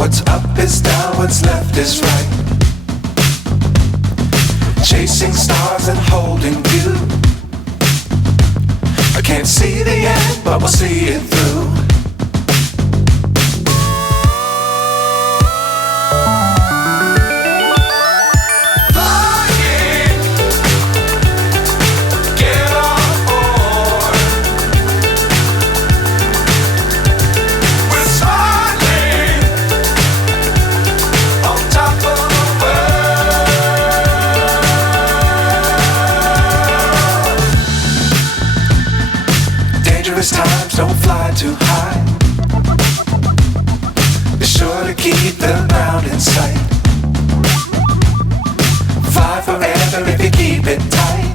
What's up is down, what's left is right. Chasing stars and holding you. I can't see the end, but we'll see it through. Dangerous times, don't fly too high. Be sure to keep the ground in sight. Fly forever if you keep it tight.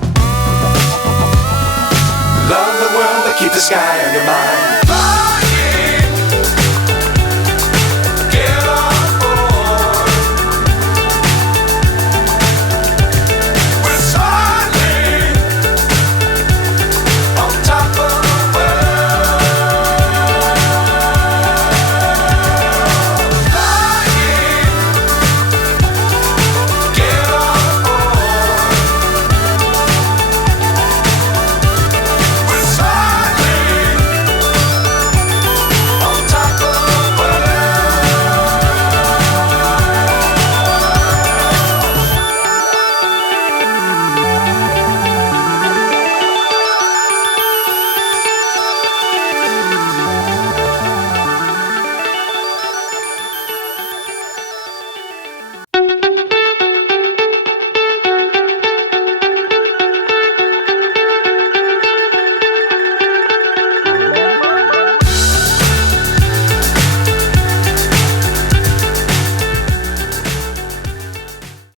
Love the world, but keep the sky on your mind.